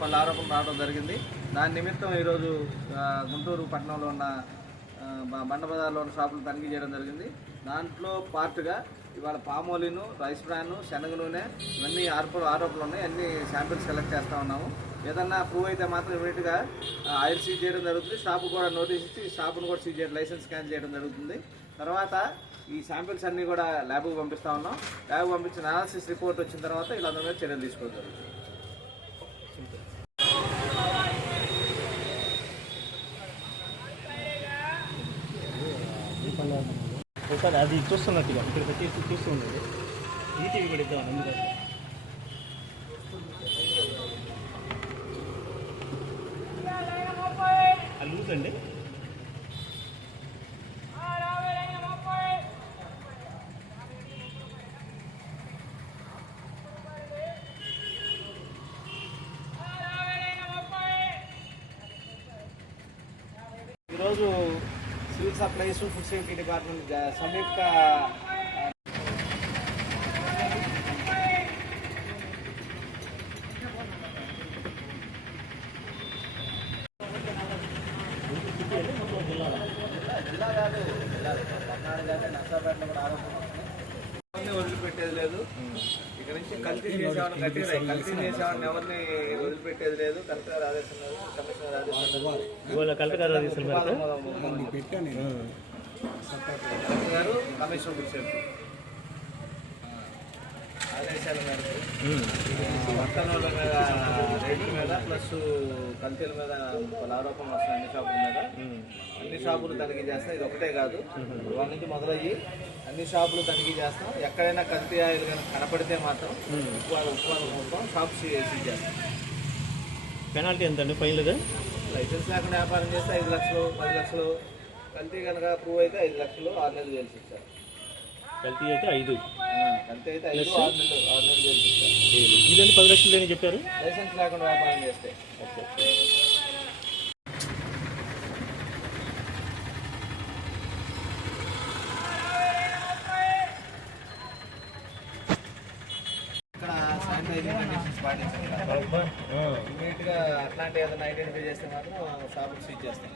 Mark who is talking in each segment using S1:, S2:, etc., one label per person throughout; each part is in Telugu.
S1: పలు ఆరోపణలు రావడం జరిగింది. దాని నిమిత్తం ఈరోజు గుంటూరు పట్టణంలో ఉన్న బండ బజార్లో ఉన్న షాపులు తనిఖీ చేయడం జరిగింది. దాంట్లో పార్ట్గా ఇవాళ పామోలిను రైస్ బ్రాన్ శనగ నూనె ఇవన్నీ ఆరోపణలు ఆరోపణలు ఉన్నాయి. అన్ని శాంపిల్స్ కలెక్ట్ చేస్తూ ఉన్నాము. ఏదన్నా ప్రూవ్ అయితే మాత్రం ఇమీడియట్గా ఆయిల్ సీజ్ చేయడం జరుగుతుంది. షాపు కూడా నోటీస్ ఇచ్చి షాపును కూడా సీజ్ చేయడం లైసెన్స్ స్కాన్ చేయడం జరుగుతుంది. తర్వాత ఈ శాంపిల్స్ అన్నీ కూడా ల్యాబ్కు పంపిస్తా ఉన్నాం. ల్యాబ్ పంపించిన అనాలిసిస్ రిపోర్ట్ వచ్చిన తర్వాత ఇలా మీద చర్యలు తీసుకోవడం జరుగుతుంది.
S2: ఒకసారి అది చూస్తున్నట్టుగా ఇక్కడ వచ్చేసి చూస్తూ ఉండేది ఈటీవీ కూడా ఇద్దాం అందుకోసం అది లూజ్ అండి
S1: ఈరోజు civil supplies food safety department జ- సంయుక్త జిల్లా కాదు జిల్లా పద్నాలుగు కానీ నర్సాపేటలో కూడా ఆరోపణలు కల్తీ చేసేవాడిని గట్టిగా కల్తీ చేసేవాడిని ఎవరిని వదిలిపెట్టేది లేదు కలెక్టర్ ఆదేశం లేదు కమిషనర్ ఆదేశం లేదు
S2: ఇవాళ కలెక్టర్ గారు తీసుకెళ్ళి
S1: కలెక్టర్ గారు కమిషనర్ ఆదేశాల మేరకు వర్తనాల మీద రేట్ల మీద ప్లస్ కల్తీల మీద వస్తాయి అన్ని షాపుల మీద. అన్ని షాపులు తనిఖీ చేస్తాం ఇది ఒకటే కాదు. వాళ్ళ నుంచి మొదలయ్యి అన్ని షాపులు తనిఖీ చేస్తాం. ఎక్కడైనా కల్తీ ఆయిల్ కనుక కనపడితే మాత్రం ఉప్పు ఉప్పు మొత్తం షాప్ సీజ్ చేస్తాం.
S2: పెనాల్టీ ఎంత అండి ఫైన్లుగా
S1: లైసెన్స్ లేకుండా వ్యాపారం చేస్తే ఐదు లక్షలు పది లక్షలు. కల్తీ కనుక ప్రూవ్ అయితే ఐదు లక్షలు ఆరు నెలలు జైలు శిక్ష.
S2: కల్తీ అయితే ఐదు.
S1: కల్తీ అయితే ఐదు ఆరు నెలలు ఆరు నెలలు జైలు శిక్ష
S2: ఇదండి పది లక్షలు అని చెప్పారు?
S1: లైసెన్స్ లేకుండా వ్యాపారం చేస్తే. ఇక్కడ శానిటైజింగ్ కండిషన్స్ పాటించాలి ఇమీడియట్గా అట్లాంటి ఏదైనా ఐడెంటిఫై చేస్తే మాత్రం షాపులు సీజ్ చేస్తాం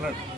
S1: আপনার